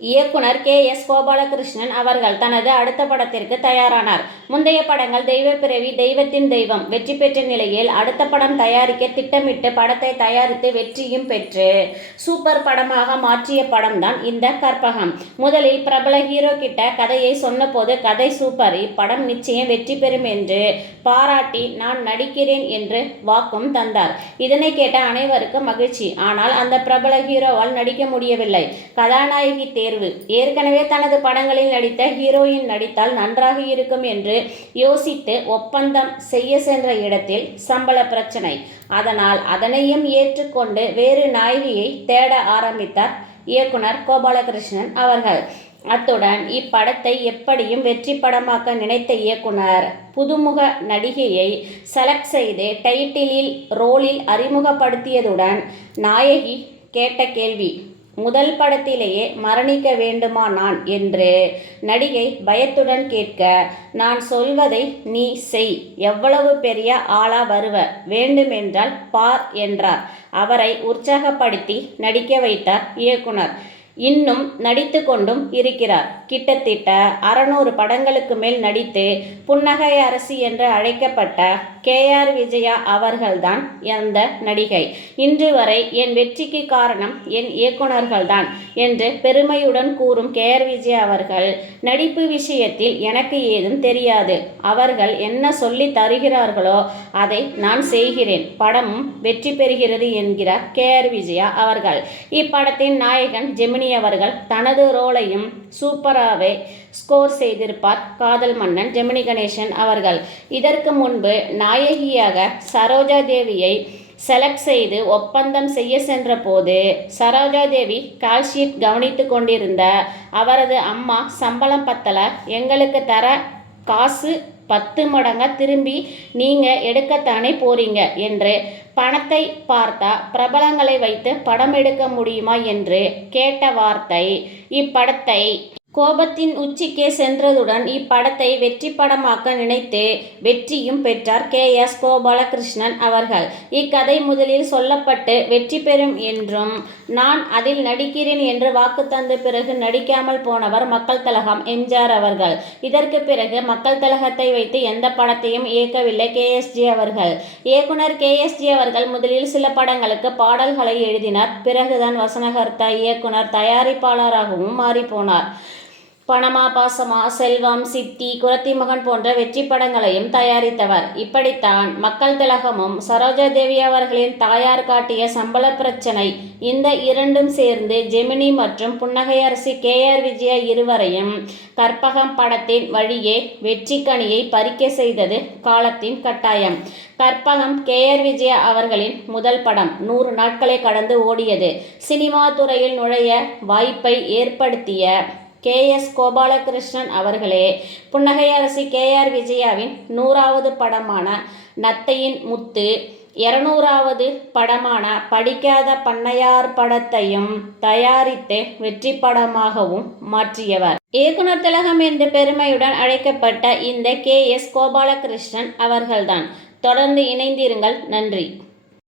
இயக்குனர் கே.எஸ். கோபாலகிருஷ்ணன் அவர்கள் தனது அடுத்த படத்திற்கு தயாரானார். முந்தைய படங்கள் தெய்வப்பிறவி, தெய்வத்தின் தெய்வம் வெற்றி பெற்ற நிலையில் அடுத்த படம் தயாரிக்க திட்டமிட்டு படத்தை தயாரித்து வெற்றியும் பெற்று சூப்பர் படமாக மாற்றிய படம்தான் இந்த கற்பகம். முதலில் பிரபல ஹீரோ கிட்ட கதையை சொன்னபோது கதை சூப்பர், இப்படம் நிச்சயம் வெற்றி பெறும் என்று பாராட்டி நான் நடிக்கிறேன் என்று வாக்கும் தந்தார். இதனை கேட்ட அனைவருக்கும் மகிழ்ச்சி. ஆனால் அந்த பிரபல ஹீரோவால் நடிக்க முடியவில்லை. கதாநாயகி ஏற்கனவே தனது படங்களில் நடித்த ஹீரோயின் நடித்தால் நன்றாக இருக்கும் என்று யோசித்து ஒப்பந்தம் செய்ய சென்ற இடத்தில் சம்பள பிரச்சனை. அதனால் அதனையும் ஏற்றுக்கொண்டு வேறு நாயகியை தேட ஆரம்பித்தார் இயக்குனர் கோபாலகிருஷ்ணன் அவர்கள். அத்துடன் இப்படத்தை எப்படியும் வெற்றி படமாக்க நினைத்த இயக்குனர் புதுமுக நடிகையை செலக்ட் செய்து டைட்டிலில் ரோலில் அறிமுகப்படுத்தியதுடன் நாயகி கேட்ட கேள்வி, முதல் படத்திலேயே மரணிக்க வேண்டுமா நான் என்று நடிகை பயத்துடன் கேட்க, நான் சொல்வதை நீ செய், எவ்வளவு பெரிய ஆளா வருவ, வேண்டுமென்றால் பார் என்றார். அவரை உற்சாகப்படுத்தி நடிக்க வைத்தார் இயக்குனர். இன்னும் நடித்து கொண்டும் இருக்கிறார். கிட்டத்தட்ட 600 படங்களுக்கு மேல் நடித்து புன்னகை அரசி என்று அழைக்கப்பட்ட கே.ஆர். விஜயா அவர்கள்தான் அந்த நடிகை. இன்று வரை என் வெற்றிக்கு காரணம் என் இயக்குனர்கள்தான் என்று பெருமையுடன் கூறும் கே.ஆர். விஜயா அவர்கள், நடிப்பு விஷயத்தில் எனக்கு ஏதும் தெரியாது, அவர்கள் என்ன சொல்லி தருகிறார்களோ அதை நான் செய்கிறேன், படமும் வெற்றி பெறுகிறது என்கிறார் கே.ஆர். விஜயா அவர்கள். இப்படத்தின் நாயகன் ஜெமினி அவர்கள் தனது ரோலையும் சூப்பராகவே ஸ்கோர் செய்திருப்பார் காதல் மன்னன் ஜெமினி கணேசன் அவர்கள். இதற்கு முன்பு நாயகியாக சரோஜா தேவியை செலக்ட் செய்து ஒப்பந்தம் செய்ய சென்ற போது சரோஜா தேவி கால்ஷீட் கவனித்து கொண்டிருந்த அவரது அம்மா, சம்பளம் பத்தல, எங்களுக்கு தர காசு 10 மடங்கா திரும்பி நீங்க எடுக்கத்தானே போறீங்க என்று பணத்தை பார்த்தா பிரபலங்களை வைத்து படம் எடுக்க முடியுமா என்று கேட்ட வார்த்தை இப்படத்தை கோபத்தின் உச்சிக்கே சென்றதுடன் இப்படத்தை வெற்றி படமாக்க நினைத்து வெற்றியும் பெற்றார் கே.எஸ். கோபாலகிருஷ்ணன் அவர்கள். இக்கதை முதலில் சொல்லப்பட்டு வெற்றி பெறும் என்றும் நான் அதில் நடிக்கிறேன் என்று வாக்கு தந்த பிறகு நடிக்காமல் போனவர் மக்கள் திலகம் எம்.ஜி.ஆர். அவர்கள். இதற்கு பிறகு மக்கள் திலகத்தை வைத்து எந்த படத்தையும் இயக்கவில்லை கே.எஸ்.ஜி. அவர்கள். இயக்குனர் கே.எஸ்.ஜி. அவர்கள் முதலில் சில படங்களுக்கு பாடல்களை எழுதினார். பிறகுதான் வசனகர்த்தா, இயக்குனர், தயாரிப்பாளராகவும் மாறிப்போனார். பணமா பாசமா, செல்வம், சித்தி, குரத்தி மகன் போன்ற வெற்றி படங்களையும் தயாரித்தவர். இப்படித்தான் மக்கள் திலகமும் சரோஜா தேவி அவர்களின் தாயார் காட்டிய சம்பள பிரச்சனை, இந்த இரண்டும் சேர்ந்து ஜெமினி மற்றும் புன்னகை அரசி கே.ஆர். விஜயா இருவரையும் கற்பகம் படத்தின் வழியே வெற்றி கனியை பறிக்க செய்தது காலத்தின் கட்டாயம். கற்பகம் கே.ஆர். விஜயா அவர்களின் முதல் படம் 100 நாட்களை கடந்து ஓடியது. சினிமா துறையில் நுழைய வாய்ப்பை ஏற்படுத்திய கே.எஸ். கோபாலகிருஷ்ணன் அவர்களே புன்னகை அரசி கே.ஆர். விஜயாவின் 100வது படமான நத்தையின் முத்து, 200வது படமான படிக்காத பண்ணையார் படத்தையும் தயாரித்து வெற்றி படமாகவும் மாற்றியவர். இயக்குனர் திலகம் என்று பெருமையுடன் அழைக்கப்பட்ட இந்த கே.எஸ். கோபாலகிருஷ்ணன் அவர்கள்தான். தொடர்ந்து இணைந்திருங்கள். நன்றி.